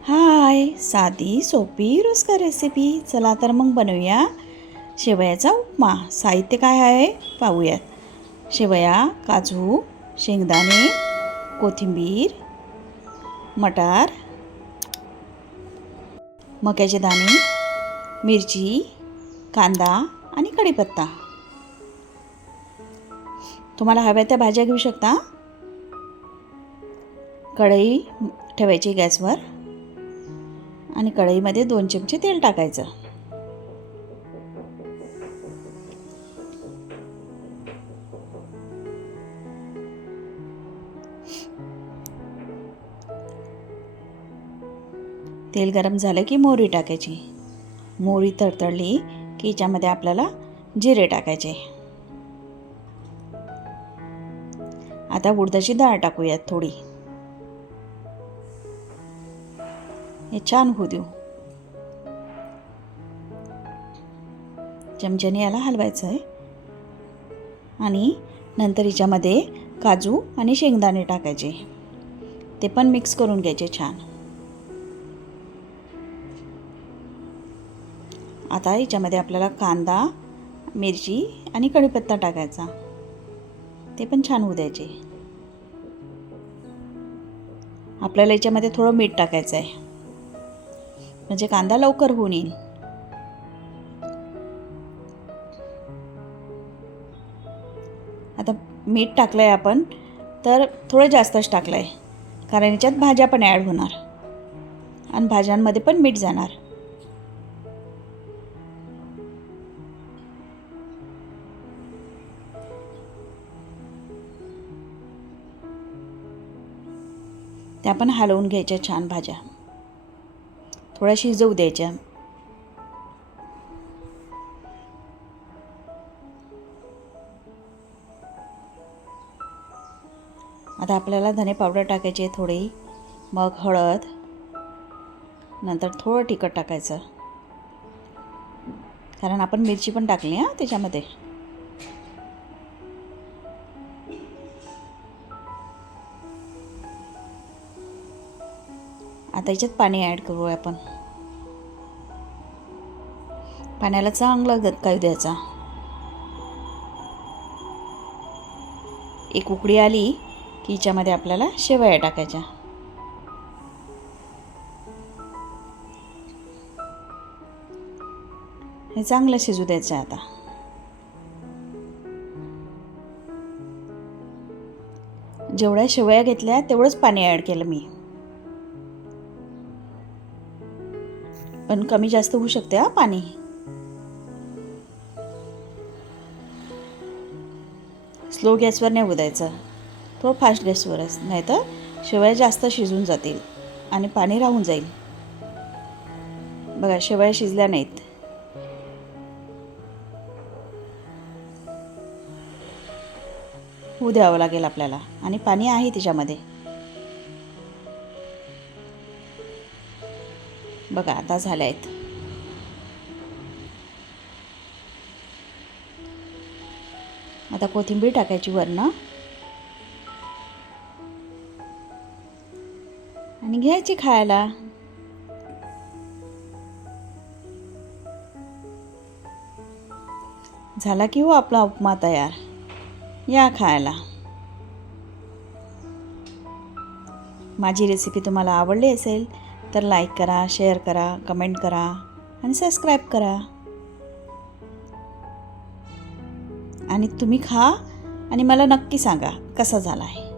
हाय, साधी सोपी रुचकर रेसिपी. चला तर मग बनवूया शेवयाचा उपमा. साहित्य काय आहे पाहूयात. शेवया, काजू, शेंगदाणे, कोथिंबीर, मटार, मक्याचे दाणे, मिरची, कांदा आणि कढीपत्ता. तुम्हाला हव्या त्या भाज्या घेऊ शकता. कढई ठेवायची गॅसवर आणि कढईमध्ये 2 चमचे तेल टाकायचं. तेल गरम झालं की मोहरी टाकायची. मोहरी तडतडली की याच्यामध्ये आपल्याला जिरे टाकायचे. आता उडदाची डाळ टाकूयात थोडी. हे छान होऊ देऊ. चमच्याने याला हलवायचं आहे आणि नंतर याच्यामध्ये काजू आणि शेंगदाणे टाकायचे. ते पण मिक्स करून घ्यायचे छान. आता याच्यामध्ये आपल्याला कांदा, मिरची आणि कढीपत्ता टाकायचा. ते पण छान होऊ द्यायचे. आपल्याला याच्यामध्ये थोडं मीठ टाकायचं आहे म्हणजे कांदा लवकर होऊन येईल. आता मीठ टाकलं आहे आपण तर थोडं जास्तच टाकलं आहे कारण याच्यात भाज्या पण ॲड होणार आणि भाज्यांमध्ये पण मीठ जाणार. त्या पण हलवून घ्यायच्या छान भाज्या. थोड्या शिजवू द्यायच्या. आता आपल्याला धने पावडर टाकायची आहे थोडी, मग हळद, नंतर थोडं तिखट टाकायचं कारण आपण मिरची पण टाकली त्याच्यामध्ये. आता याच्यात पाणी ॲड करू आपण. पाण्याला चांगला गरकावू द्यायचा. एक उकळी आली की याच्यामध्ये आपल्याला शेवया टाकायच्या. हे चांगलं शिजू द्यायचं. आता जेवढ्या शेवया घेतल्या तेवढंच पाणी ॲड केलं मी, पण कमी जास्त होऊ शकते पाणी. स्लो गॅसवर नाही उदायचं, थोडं फास्ट गॅसवरच, नाही तर शेवया जास्त शिजून जातील आणि पाणी राहून जाईल. बघा शेवया शिजल्या नाहीत. होऊ द्यावं लागेल आपल्याला आणि पाणी आहे त्याच्यामध्ये. बघा आता झाल्या आहेत. आता कोथिंबीर टाकायची वरनं आणि घ्यायची खायला. झाला की हो आपला उपमा तयार. या खायला. माझी रेसिपी तुम्हाला आवडली असेल तर लाईक करा, शेअर करा, कमेंट करा आणि सबस्क्राईब करा. आणि तुम्ही खा आणि मला नक्की सांगा कसा झाला आहे.